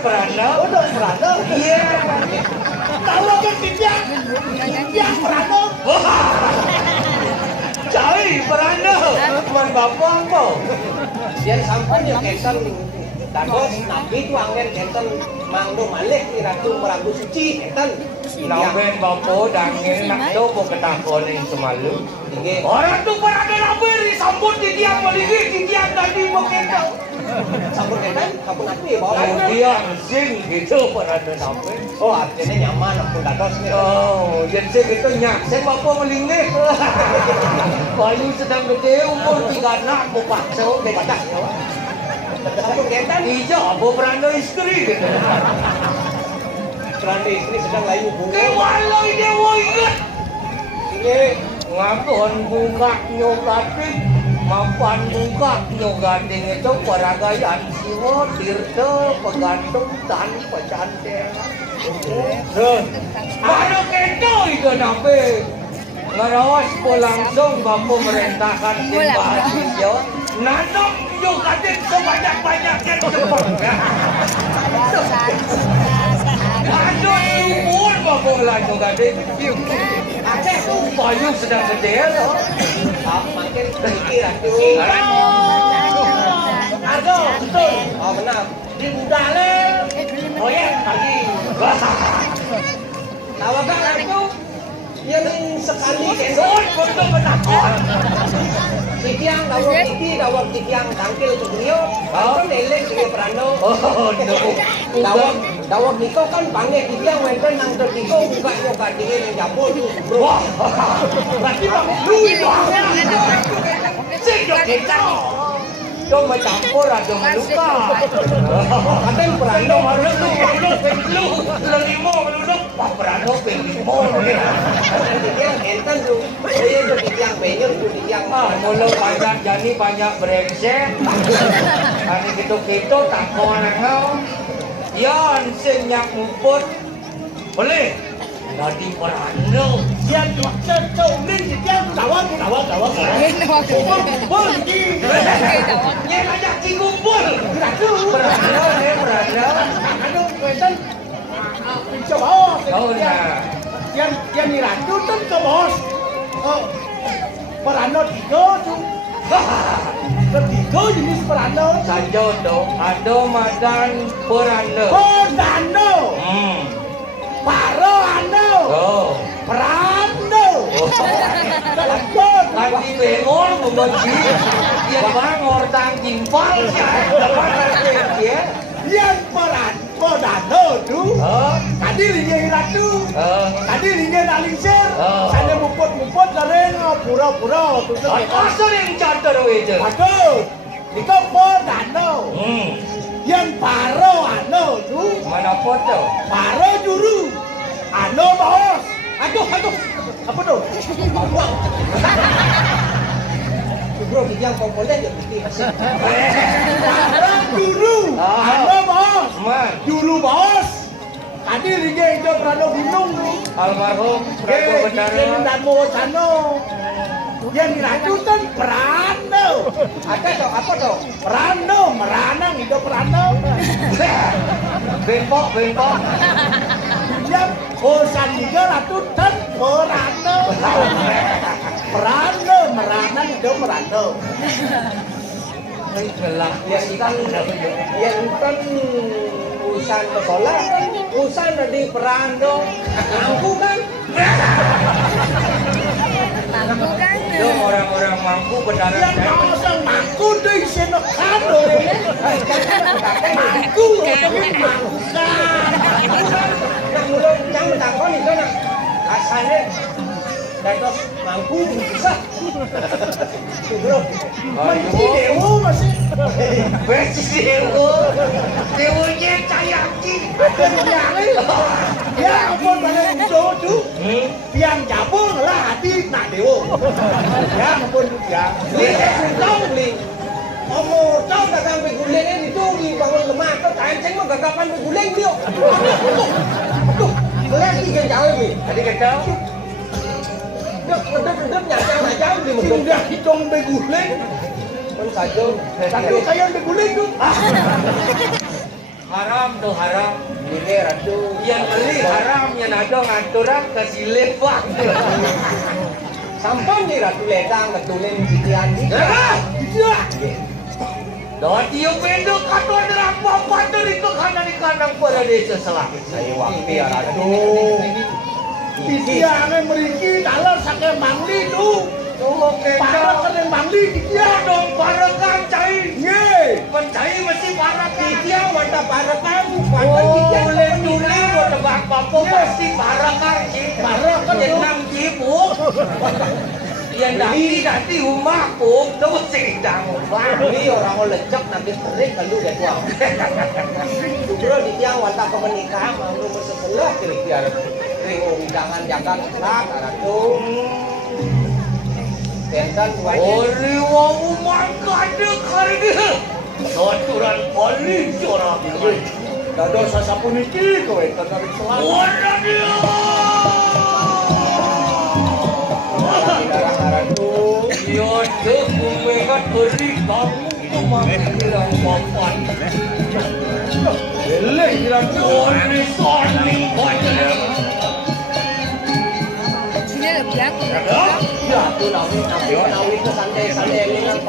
Prana. Udah Prana. Iya. Tahu kan Tiang Prana. Cai Prana. Man bapak apa? Yang sampai yang kenten dados nabi itu angin kenten mangdo malih di ratu merabu suci kenten. Naben bapak dangin nak do po ketakon yang semalu. Nggih. Orang tu Prana nabe disambut di tiang maligi di tiang tadi mo kento. Sambut kenten kapun aku bawa Tiang sing gitu Prana nabe. Oh artinya nyaman aku dados nih. Oh, yang sing itu nyak sing bapak melingih. Bayu sedang gede umur 3 anak mau paksa Badak ya. Sambut kenten Iya, apa Prana istri gitu. Kerana istri sedang layu bunga. Kewalai dewa ingat. Ini Ngapun buka nyogating, mapan buka nyogating itu peragayan siwa, tirta, pegantung, dan pecanteran. Baru kento itu nabe. Ngarawas po langsung bapak merintahkan tim bahagia. Nanam nyogating sebanyak-banyaknya cepat. Aduh, umur bapak lagi nyogating. Aceh tu Bayu sedang gede loh. makin mikir aku. Ada betul. Oh benar. Di budale. Oh ya pagi. Tahu kan aku yang sekali Son, betul betul. Tiang dawak tiang tangkil ke beliau. Kalau nelek dia Prano. Oh no. Dawak niko kan panggil tiang wenten nang tertiko buka nyoba dingin yang jambul tu. Wah, berarti bang Louis bang. Sing yo kita. Dong mencampur atau meluka. Katanya Prano Lu lu lelimo meluduk. Wah, Prano pelimo. tiang enten tu. Saya tu tiang penyer tu tiang. Ah, mulu banyak jadi banyak brengsek. Hari gitu takon engkau. Yan sing nyak ngumput. Boleh. Jadi Prano. Sian cok ning tiang dawak. Kumpul iki. Yang ajak dikumpul. Prano. Anu wenten coba Oh nah. yang diratu kan ke bos. Oh, Prano tiga tu. Ketiga jenis Prano. Sajo dong. Ado madan Prano. Prano. Paro ano. Oh. Prano. Telepon. Nanti bengol membenci. Dia bangor tang timpal. Ya. Yang Prano tu. Tadi linya ratu. Tadi linya nalingsir. Sana mumput dari pura-pura tu. Asal yang catur itu. Aduh. Itu Prano. Yang paro ano tu. Mana foto? Paro juru. Ano bos. Aduh. Apa tu? Bawang. Bro, yang komponen je putih masih. Paro juru. Ano bos. Man. Juru bos. Tadi ringe itu Prano gunung tu. Almarhum Prabu Di Betara. dan mau sano. Yang diracukan Prano. Ada tu apa tu? Prano, meranang itu Prano. Bengkok. Yang Hosan juga ratu dan Prano. Prano, meranang itu Prano. Gelap. Yang kan usan sekolah, usan di Prano. Mampu kan? Dong orang-orang mampu Betara. Yang kawasan mampu di Senokado. Mampu, tapi mangkukan. Nah, mulut yang mentakon itu nak asalnya dados mampu bisa. Bro, menci dewa masih. Besi Dewanya cayaki. Ya ampun mana itu tu. Yang jabung lah hati nak dewa. Ya ampun ya. Lihat tahu ni. Omong tahu dagang beguling ni itu di bangun lemah tu kancing mau gagapan beguling dia. Tuh, lihat tiga jauh ni. Tadi kata Redep nyata jauh di muka. Sudah hitung beguling. Pun saja. Tapi saya beguling tu. Haram tuh haram. Ini ratu. Yang beli haram, yang ada ngaturan kasih lebang. Sampun nih ratu ledang ketulen titian Iya. Doa tiup pintu kantor neraka pantur itu kanan di kandang pada desa selangit. Saya waktu ya ratu. Titiannya meriki dalam sakit mangli tuh. Oke, Para kena mangli titian. dong parakan cai. Ye. Mencai mesti parakan. Titian wanda parakan. Boleh tuli buat tebak papo pasti parakan sih. Parakan yang tuh. enam cibuk. Yang nanti rumah pun terus sedang Ini orang mau lecek nanti terik kalau dia tua. Justru di tiang wanta kemenikah mau bersebelah kira-kira ring undangan jaga kelak ratu. Tentan Ori wong mangkade kardi. Soturan poli corak. Dado sasapuniki kowe tenarik selalu. Ora dia. Ratu. Yo tuh kumeka ori kamu kumangirang papan. Eleh ratu. Ori soni banyak. Sini ada biang. Ya, tu nawi ke santai-santai ini